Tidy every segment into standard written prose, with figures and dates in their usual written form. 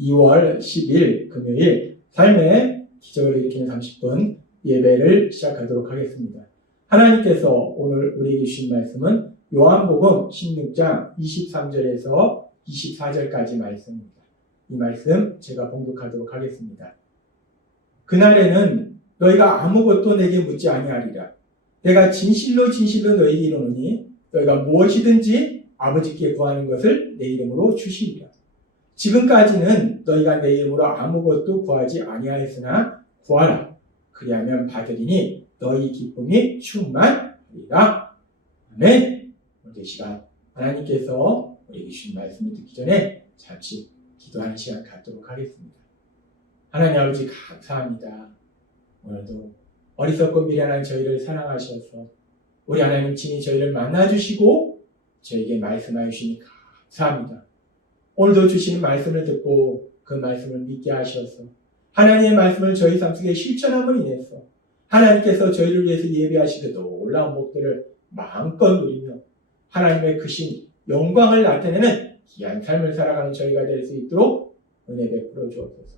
2월 10일 금요일 삶의 기적을 일으키는 30분 예배를 시작하도록 하겠습니다. 하나님께서 오늘 우리에게 주신 말씀은 요한복음 16장 23절에서 24절까지 말씀입니다. 이 말씀 제가 봉독하도록 하겠습니다. 그날에는 너희가 아무것도 내게 묻지 아니하리라. 내가 진실로 진실로 너희에게 이르노니 너희가 무엇이든지 아버지께 구하는 것을 내 이름으로 주시리라. 지금까지는 너희가 내 이름으로 아무것도 구하지 아니하였으나 구하라. 그리하면 받으리니 너희 기쁨이 충만하리라. 아멘. 오늘 시간 하나님께서 우리에게 주신 말씀을 듣기 전에 잠시 기도하는 시간 갖도록 하겠습니다. 하나님 아버지 감사합니다. 오늘도 어리석고 미련한 저희를 사랑하셔서 우리 하나님 친히 저희를 만나주시고 저에게 말씀하여 주시니 감사합니다. 오늘도 주시는 말씀을 듣고 그 말씀을 믿게 하셔서 하나님의 말씀을 저희 삶 속에 실천함을 인해서 하나님께서 저희를 위해서 예배하시는 놀라운 복들을 마음껏 누리며 하나님의 크신 영광을 나타내는 귀한 삶을 살아가는 저희가 될 수 있도록 은혜 베풀어 주옵소서.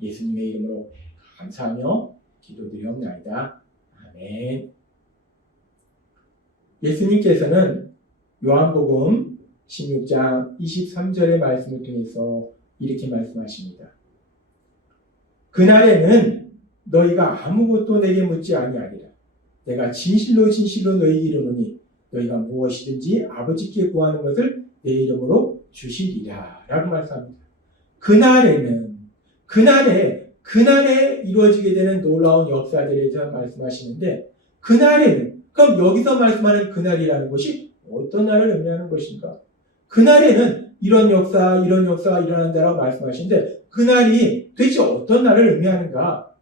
예수님의 이름으로 감사하며 기도드리옵나이다. 아멘. 예수님께서는 요한복음 16장 23절의 말씀을 통해서 이렇게 말씀하십니다. 그날에는 너희가 아무것도 내게 묻지 아니하리라. 내가 진실로 진실로 너희에게 이르노니 너희가 무엇이든지 아버지께 구하는 것을 내 이름으로 주시리라 라고 말씀합니다. 그날에 이루어지게 되는 놀라운 역사들에 대해서 말씀하시는데 그날에는 그럼 여기서 말씀하는 그날이라는 것이 어떤 날을 의미하는 것인가? 그날에는 이런 역사가 일어난다라고 말씀하시는데 그날이 도대체 어떤 날을 의미하는가?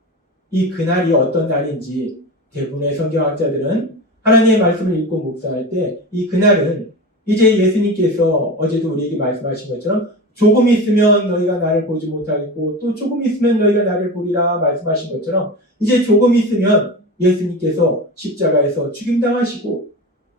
이 그날이 어떤 날인지 대부분의 성경학자들은 하나님의 말씀을 읽고 묵상할 때 이 그날은 이제 예수님께서 어제도 우리에게 말씀하신 것처럼 조금 있으면 너희가 나를 보지 못하겠고 또 조금 있으면 너희가 나를 보리라 말씀하신 것처럼 이제 조금 있으면 예수님께서 십자가에서 죽임당하시고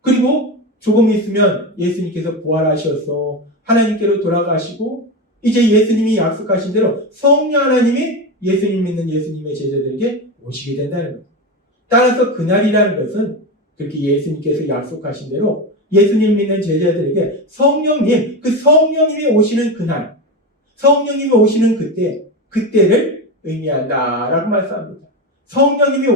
그리고 조금 있으면 예수님께서 부활하셔서 하나님께로 돌아가시고 이제 예수님이 약속하신 대로 성령 하나님이 예수님 믿는 예수님의 제자들에게 오시게 된다는 거예요. 따라서 그날이라는 것은 그렇게 예수님께서 약속하신 대로 예수님 믿는 제자들에게 성령님이 오시는 그날, 성령님이 오시는 그때를 의미한다라고 말씀합니다. 성령님이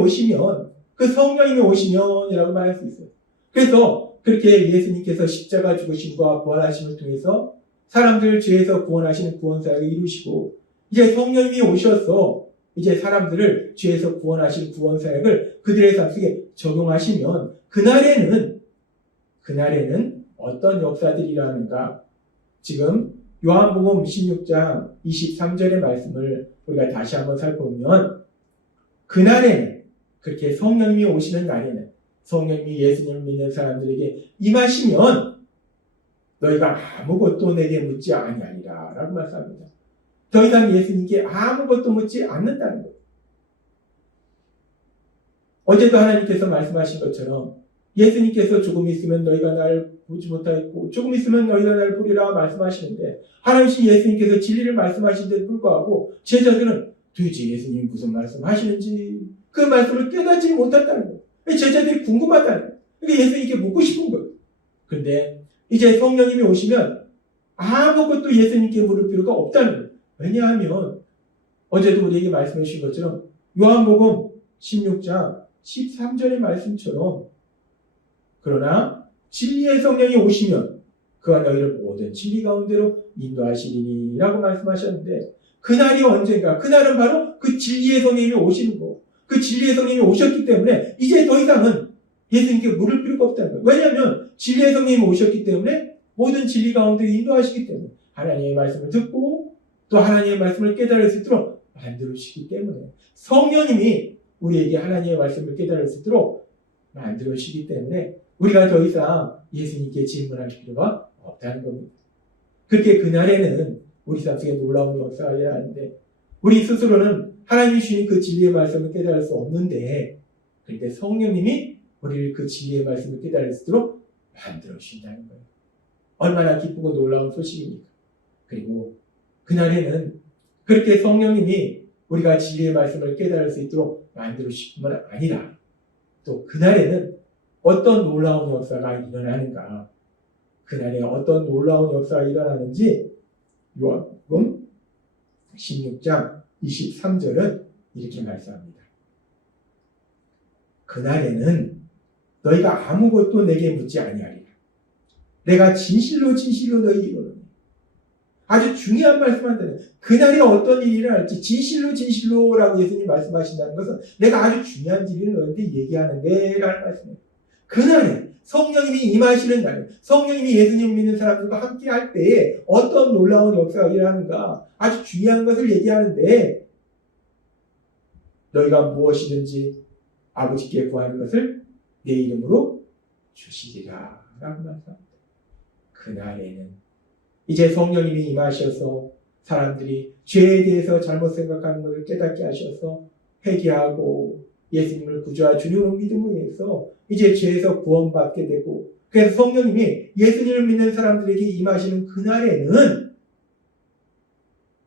오시면이라고 말할 수 있어요. 그래서 그렇게 예수님께서 십자가 죽으심과 부활하심을 통해서 사람들을 죄에서 구원하시는 구원사역을 이루시고 이제 성령님이 오셔서 이제 사람들을 죄에서 구원하시는 구원사역을 그들의 삶 속에 적용하시면 그날에는 어떤 역사들이 일어나는가? 지금 요한복음 16장 23절의 말씀을 우리가 다시 한번 살펴보면 그날에는 그렇게 성령님이 오시는 날에는 성령님이 예수님을 믿는 사람들에게 임하시면 너희가 아무것도 내게 묻지 아니하리라 라고 말씀합니다. 더 이상 예수님께 아무것도 묻지 않는다는 거예요. 어제도 하나님께서 말씀하신 것처럼 예수님께서 조금 있으면 너희가 나를 보지 못하겠고 조금 있으면 너희가 나를 보리라 말씀하시는데 하나님신 예수님께서 진리를 말씀하시는데도 불구하고 제자들은 도대체 예수님이 무슨 말씀하시는지 그 말씀을 깨닫지 못한다는 거예요. 제자들이 궁금하다는 거예요. 그러니까 예수님께 묻고 싶은 거예요. 그런데 이제 성령님이 오시면 아무것도 예수님께 물을 필요가 없다는 거예요. 왜냐하면 어제도 우리에게 말씀해 주신 것처럼 요한복음 16장 13절의 말씀처럼 그러나 진리의 성령이 오시면 그가 너희를 모든 진리 가운데로 인도하시리니 라고 말씀하셨는데 그날이 언젠가? 그날은 바로 그 진리의 성령님이 오시는 거. 그 진리의 성령님이 오셨기 때문에 이제 더 이상은 예수님께 물을 필요가 없다는 거예요. 왜냐하면 진리의 성령님이 오셨기 때문에 모든 진리 가운데 인도하시기 때문에 하나님의 말씀을 듣고 또 하나님의 말씀을 깨달을 수 있도록 만들어주시기 때문에 성령님이 우리에게 하나님의 말씀을 깨달을 수 있도록 만들어주시기 때문에 우리가 더 이상 예수님께 질문할 필요가 없다는 겁니다. 그렇게 그날에는 우리 삶 속에 놀라운 역사가 일어나는데 우리 스스로는 하나님이 주신 그 진리의 말씀을 깨달을 수 없는데 그런데 성령님이 우리를 그 진리의 말씀을 깨달을 수 있도록 만들어주신다는 거예요. 얼마나 기쁘고 놀라운 소식입니까? 그리고 그날에는 그렇게 성령님이 우리가 진리의 말씀을 깨달을 수 있도록 만들어주실 뿐만 아니라 또 그날에는 어떤 놀라운 역사가 일어나는가, 그날에 어떤 놀라운 역사가 일어나는지 요한복음 16장 23절은 이렇게 말씀합니다. 그날에는 너희가 아무것도 내게 묻지 아니하리라. 내가 진실로 진실로 너희에게 이르노니. 아주 중요한 말씀한다는, 그날에 어떤 일이 일어날지 진실로 진실로라고 예수님이 말씀하신다는 것은 내가 아주 중요한 진리를 너희한테 얘기하는데 라는 말씀이에요. 그날에 성령님이 임하시는 날, 성령님이 예수님을 믿는 사람들과 함께 할 때에 어떤 놀라운 역사가 일어나는가, 아주 중요한 것을 얘기하는데, 너희가 무엇이든지 아버지께 구하는 것을 내 이름으로 주시리라 라고 말씀합니다. 그날에는 이제 성령님이 임하셔서 사람들이 죄에 대해서 잘못 생각하는 것을 깨닫게 하셔서 회개하고 예수님을 구주와 주님으로 믿음으로 해서 이제 죄에서 구원받게 되고, 그래서 성령님이 예수님을 믿는 사람들에게 임하시는 그날에는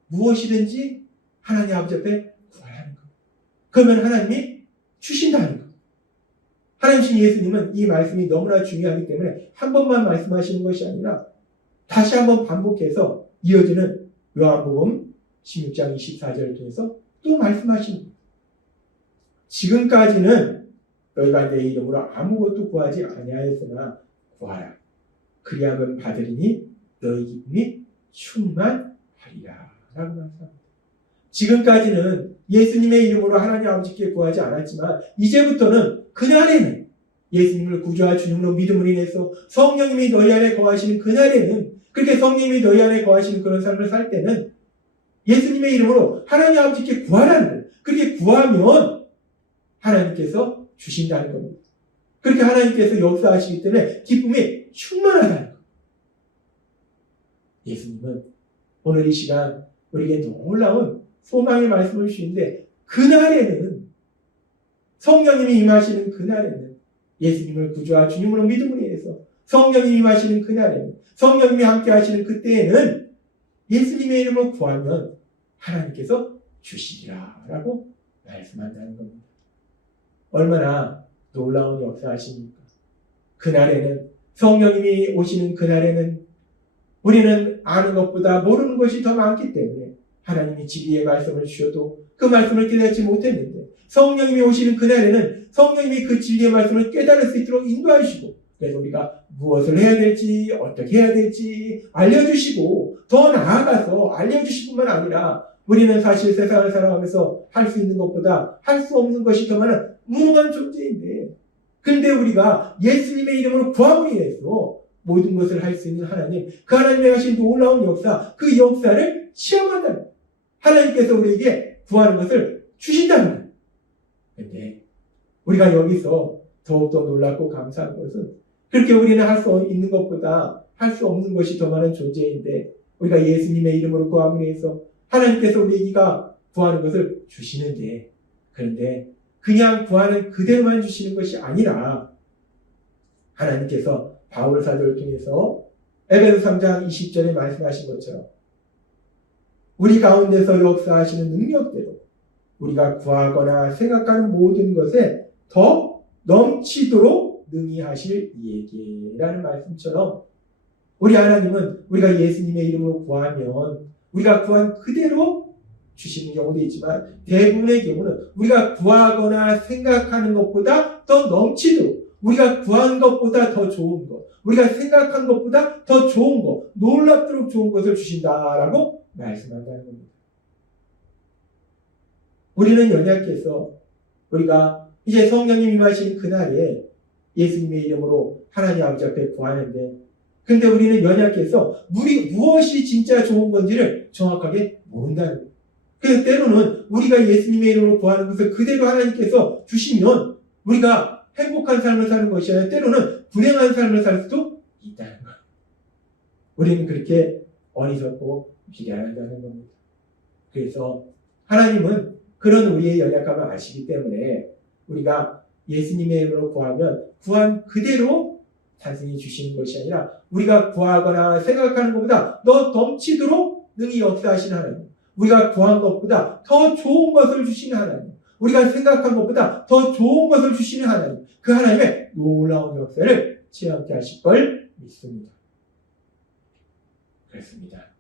무엇이든지 하나님 아버지 앞에 구하라는 것. 그러면 하나님이 주신다는 것. 하나님신 예수님은 이 말씀이 너무나 중요하기 때문에 한 번만 말씀하시는 것이 아니라 다시 한번 반복해서 이어지는 요한복음 16장 24절을 통해서 또 말씀하시는 거예요. 지금까지는 너희가 내 이름으로 아무것도 구하지 아니하였으나 구하라. 그리하면 받으리니 너희 기쁨이 충만하리라 라고 말씀합니다. 지금까지는 예수님의 이름으로 하나님 아버지께 구하지 않았지만 이제부터는 그날에는 예수님을 구주와 주님으로 믿음으로 인해서 성령님이 너희 안에 거하시는 그날에는, 그렇게 성령님이 너희 안에 거하시는 그런 삶을 살 때는 예수님의 이름으로 하나님 아버지께 구하라는 거예요. 그렇게 구하면 하나님께서 주신다는 겁니다. 그렇게 하나님께서 역사하시기 때문에 기쁨이 충만하다는 거예요. 예수님은 오늘 이 시간 우리에게 놀라운 소망의 말씀을 주시는데, 그날에는, 성령님이 임하시는 그날에는, 예수님을 구주와 주님으로 믿음으로 인해서 성령님이 임하시는 그날에는, 성령님이 함께 하시는 그때에는 예수님의 이름으로 구하면 하나님께서 주시리라 라고 말씀한다는 겁니다. 얼마나 놀라운 역사하십니까? 그날에는, 성령님이 오시는 그날에는 우리는 아는 것보다 모르는 것이 더 많기 때문에 하나님이 진리의 말씀을 주셔도 그 말씀을 깨닫지 못했는데, 성령님이 오시는 그날에는 성령님이 그 진리의 말씀을 깨달을 수 있도록 인도하시고, 그래서 우리가 무엇을 해야 될지, 어떻게 해야 될지 알려주시고, 더 나아가서 알려주실 뿐만 아니라 우리는 사실 세상을 살아가면서 할 수 있는 것보다 할 수 없는 것이 더 많은 무능한 존재인데, 근데 우리가 예수님의 이름으로 구함으로 인해서 모든 것을 할 수 있는 하나님, 그 하나님의 하신 놀라운 역사, 그 역사를 체험한다는 거예요. 하나님께서 우리에게 구하는 것을 주신다는 거예요. 근데 우리가 여기서 더욱더 놀랍고 감사한 것은, 그렇게 우리는 할 수 있는 것보다 할 수 없는 것이 더 많은 존재인데, 우리가 예수님의 이름으로 구함으로 해서 하나님께서 우리가 구하는 것을 주시는데, 그런데 그냥 구하는 그대로만 주시는 것이 아니라 하나님께서 바울 사도를 통해서 에베소 3장 20절에 말씀하신 것처럼 우리 가운데서 역사하시는 능력대로 우리가 구하거나 생각하는 모든 것에 더 넘치도록 능히 하실 이에게라는 말씀처럼, 우리 하나님은 우리가 예수님의 이름으로 구하면 우리가 구한 그대로 주시는 경우도 있지만, 대부분의 경우는 우리가 구하거나 생각하는 것보다 더 넘치도록, 우리가 구한 것보다 더 좋은 것, 우리가 생각한 것보다 더 좋은 것, 놀랍도록 좋은 것을 주신다라고 말씀한다는 겁니다. 우리는 연약해서 우리가 이제 성령님 임하신 그날에 예수님의 이름으로 하나님 아버지 앞에 구하는데, 근데 우리는 연약해서 무엇이 진짜 좋은 건지를 정확하게 모른다는 거예요. 그래서 때로는 우리가 예수님의 이름으로 구하는 것을 그대로 하나님께서 주시면 우리가 행복한 삶을 사는 것이 아니라 때로는 불행한 삶을 살 수도 있다는 거예요. 우리는 그렇게 어리석고 미련하다는 겁니다. 그래서 하나님은 그런 우리의 연약함을 아시기 때문에 우리가 예수님의 이름으로 구하면 구한 그대로 단순히 주시는 것이 아니라 우리가 구하거나 생각하는 것보다 더 넘치도록 능히 역사하시는 하나님, 우리가 구한 것보다 더 좋은 것을 주시는 하나님, 우리가 생각한 것보다 더 좋은 것을 주시는 하나님, 그 하나님의 놀라운 역사를 체험케 하실 걸 믿습니다. 그렇습니다.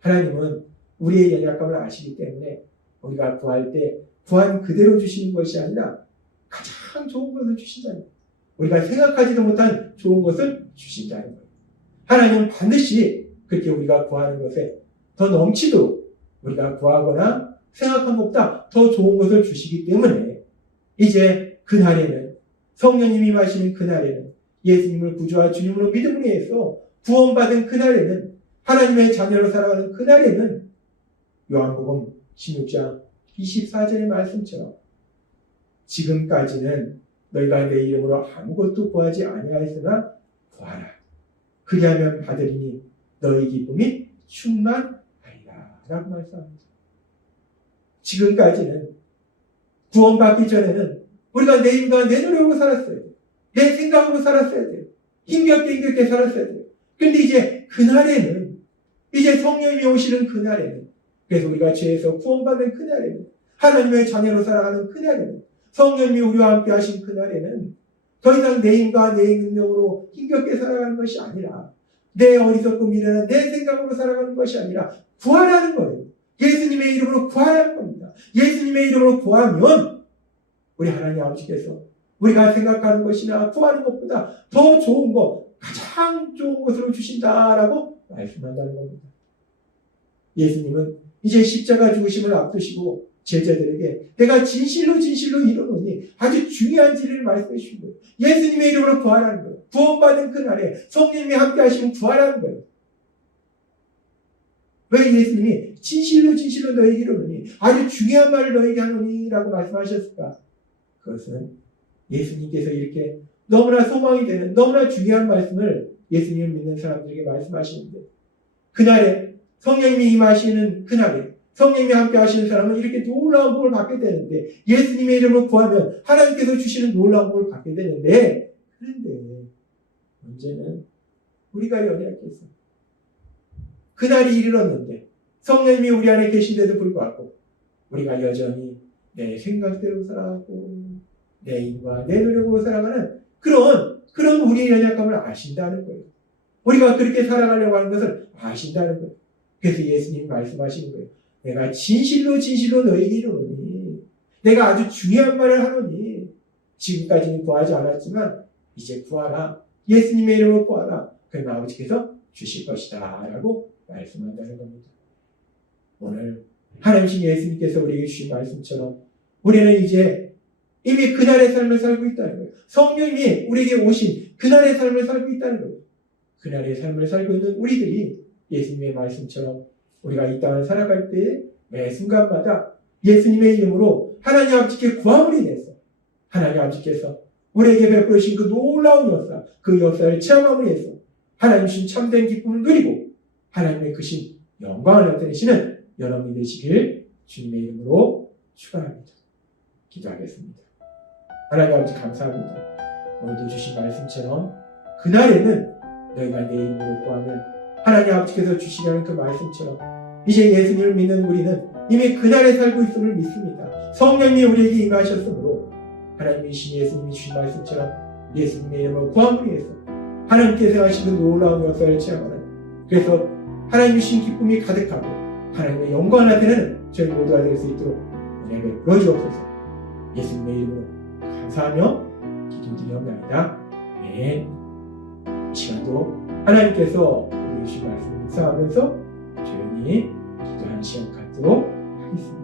하나님은 우리의 연약함을 아시기 때문에 우리가 구할 때 구한 그대로 주시는 것이 아니라 가장 좋은 것을 주신다는 거예요. 우리가 생각하지도 못한 좋은 것을 주신다는 거예요. 하나님은 반드시 그렇게 우리가 구하는 것에 더 넘치도록 우리가 구하거나 생각한 것보다 더 좋은 것을 주시기 때문에 이제 그날에는, 성령님이 임하시는 그날에는, 예수님을 구주와 주님으로 믿음으로 해서 구원받은 그날에는, 하나님의 자녀로 살아가는 그날에는 요한복음 16장 24절의 말씀처럼 지금까지는 너희가 내 이름으로 아무것도 구하지 아니하였으나 구하라. 그리하면 받으리니 너희 기쁨이 충만하리라 라고 말씀합니다. 지금까지는 구원받기 전에는 우리가 내 힘과 내 노력으로 살았어야 돼요. 내 생각으로 살았어야 돼요. 힘겹게 살았어야 돼요. 그런데 이제 그날에는, 이제 성령이 오시는 그날에는, 그래서 우리가 죄에서 구원받는 그날에는, 하나님의 자녀로 살아가는 그날에는, 성령님이 우리와 함께 하신 그날에는 더 이상 내 힘과 내 능력으로 힘겹게 살아가는 것이 아니라, 내 어리석고 미련한 내 생각으로 살아가는 것이 아니라 구하라는 거예요. 예수님의 이름으로 구하라는 겁니다. 예수님의 이름으로 구하면 우리 하나님 아버지께서 우리가 생각하는 것이나 구하는 것보다 더 좋은 것, 가장 좋은 것으로 주신다라고 말씀한다는 겁니다. 예수님은 이제 십자가 죽으심을 앞두시고 제자들에게 내가 진실로 이루노니 아주 중요한 진리를 말씀해 주신 거예요. 예수님의 이름으로 구하라는 거예요. 구원받은 그날에 성령님이 함께 하시면 구하라는 거예요. 왜 예수님이 진실로 너에게 이루노니 아주 중요한 말을 너에게 하노니 라고 말씀하셨을까? 그것은 예수님께서 이렇게 너무나 소망이 되는, 너무나 중요한 말씀을 예수님을 믿는 사람들에게 말씀하시는데, 그날에 성령님이 임하시는 그날에 성령님이 함께 하시는 사람은 이렇게 놀라운 복을 받게 되는데, 예수님의 이름으로 구하면 하나님께서 주시는 놀라운 복을 받게 되는데, 그런데 문제는 우리가 연약해서 그날이 이르렀는데 성령님이 우리 안에 계신데도 불구하고 우리가 여전히 내 생각대로 살아가고 내 힘과 내 노력으로 살아가는 그런 우리의 연약함을 아신다는 거예요. 우리가 그렇게 살아가려고 하는 것을 아신다는 거예요. 그래서 예수님이 말씀하시는 거예요. 내가 진실로 너에게 이르노니, 내가 아주 중요한 말을 하노니, 지금까지는 구하지 않았지만 이제 구하라. 예수님의 이름으로 구하라. 그러면 아버지께서 주실 것이다 라고 말씀한다는 겁니다. 오늘 하나님신 예수님께서 우리에게 주신 말씀처럼 우리는 이제 이미 그날의 삶을 살고 있다는 거예요. 성령님이 우리에게 오신 그날의 삶을 살고 있다는 거예요. 그날의 삶을 살고 있는 우리들이 예수님의 말씀처럼 우리가 이 땅을 살아갈 때 매 순간마다 예수님의 이름으로 하나님 아버지께 구함을 인해서 하나님 아버지께서 우리에게 베풀으신 그 놀라운 역사, 그 역사를 체험함을 위해서 하나님 주신 참된 기쁨을 누리고 하나님의 크신 영광을 나타내시는 여러분이 되시길 주님의 이름으로 축원합니다. 기도하겠습니다. 하나님 아버지 감사합니다. 오늘도 주신 말씀처럼 그날에는 너희가 내 이름으로 구하면 하나님 아버지께서 주시려는 그 말씀처럼 이제 예수님을 믿는 우리는 이미 그날에 살고 있음을 믿습니다. 성령님이 우리에게 임하셨으므로 하나님이신 예수님이 주신 말씀처럼 예수님의 이름으로 구함을 위해서 하나님께서 하시는 놀라운 역사를 체험하는, 그래서 하나님이신 기쁨이 가득하고 하나님의 영광을 나타내는 저희 모두가 될 수 있도록 은혜 베풀어 주옵소서. 예수님의 이름으로 감사하며 기도드리옵나이다. 아멘. 이 시간도 하나님께서 우리 주신 말씀을 묵상하면서 조용히 기도하는 시간 갖도록 하겠습니다.